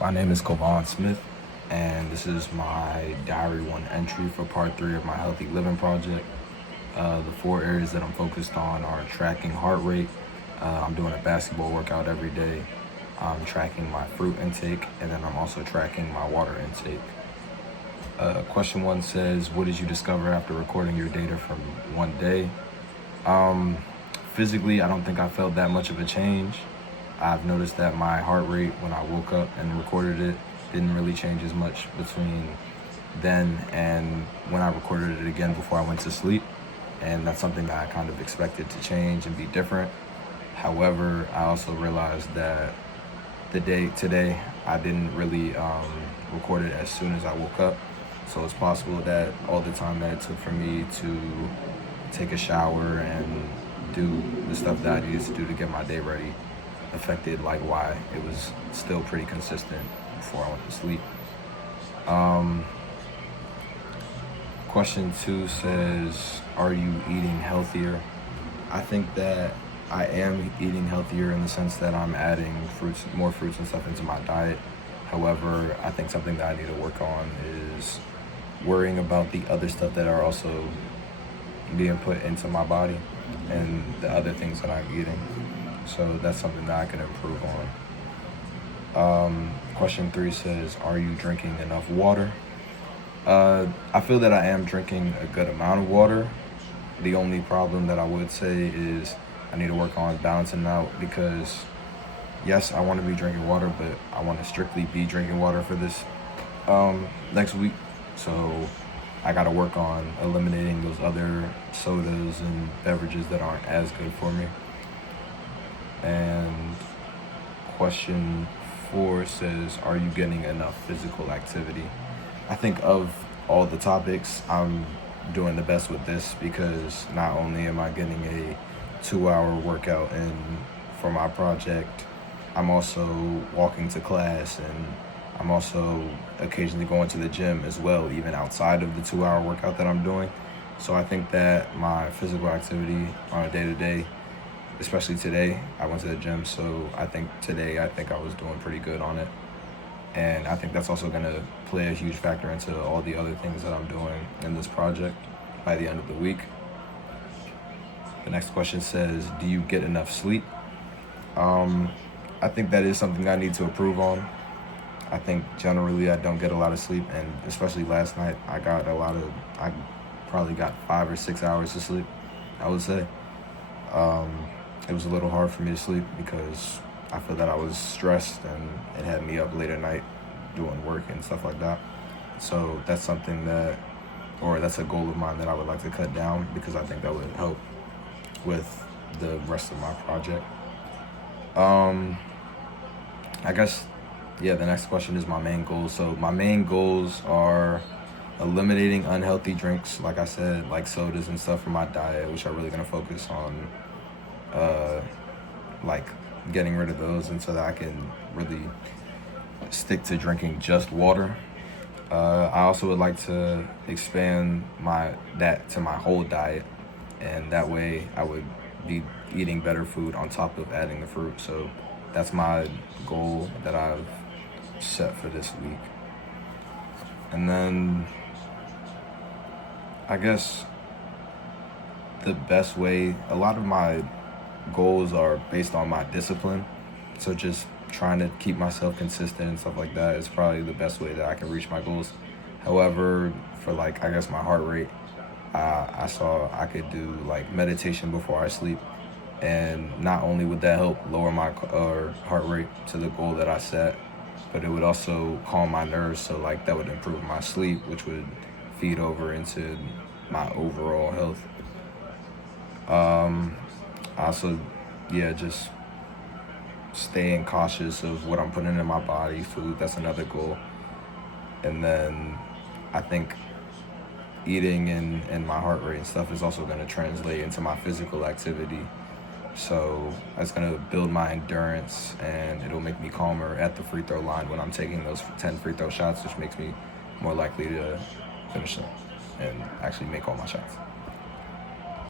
My name is Kovan Smith, and this is my Diary 1 entry for part 3 of my Healthy Living Project. The 4 areas that I'm focused on are tracking heart rate. I'm doing a basketball workout every day. I'm tracking my fruit intake, and then I'm also tracking my water intake. Question 1 says, what did you discover after recording your data from one day? Physically, I don't think I felt that much of a change. I've noticed that my heart rate when I woke up and recorded it didn't really change as much between then and when I recorded it again before I went to sleep. And that's something that I kind of expected to change and be different. However, I also realized that today, I didn't really record it as soon as I woke up. So it's possible that all the time that it took for me to take a shower and do the stuff that I needed to do to get my day ready affected like why it was still pretty consistent before I went to sleep. Question 2 says, are you eating healthier? I think that I am eating healthier in the sense that I'm adding more fruits and stuff into my diet. However, I think something that I need to work on is worrying about the other stuff that are also being put into my body and the other things that I'm eating. So that's something that I can improve on. Question 3 says, are you drinking enough water? I feel that I am drinking a good amount of water. The only problem that I would say is I need to work on balancing out, because yes, I want to be drinking water, but I want to strictly be drinking water for this next week. So I got to work on eliminating those other sodas and beverages that aren't as good for me. And question 4 says, are you getting enough physical activity? I think of all the topics, I'm doing the best with this, because not only am I getting a 2-hour workout in for my project, I'm also walking to class, and I'm also occasionally going to the gym as well, even outside of the 2-hour workout that I'm doing. So I think that my physical activity on a day-to-day, especially today, I went to the gym, so I think I was doing pretty good on it. And I think that's also going to play a huge factor into all the other things that I'm doing in this project by the end of the week. The next question says, do you get enough sleep? I think that is something I need to improve on. I think generally I don't get a lot of sleep, and especially last night, I probably got 5 or 6 hours of sleep, I would say. It was a little hard for me to sleep because I feel that I was stressed and it had me up late at night doing work and stuff like that. So that's that's a goal of mine that I would like to cut down, because I think that would help with the rest of my project. I guess, the next question is my main goals. So my main goals are eliminating unhealthy drinks, like I said, like sodas and stuff from my diet, which I'm really going to focus on like getting rid of those, and so that I can really stick to drinking just water. I also would like to expand that to my whole diet, and that way I would be eating better food on top of adding the fruit. So that's my goal that I've set for this week. And then I guess the best way, a lot of my goals are based on my discipline. So just trying to keep myself consistent and stuff like that is probably the best way that I can reach my goals. However, for my heart rate, I saw I could do meditation before I sleep, and not only would that help lower my heart rate to the goal that I set, but it would also calm my nerves, so that would improve my sleep, which would feed over into my overall health. Also, just staying cautious of what I'm putting in my body, food, that's another goal. And then I think eating and my heart rate and stuff is also going to translate into my physical activity. So that's going to build my endurance, and it'll make me calmer at the free throw line when I'm taking those 10 free throw shots, which makes me more likely to finish them and actually make all my shots.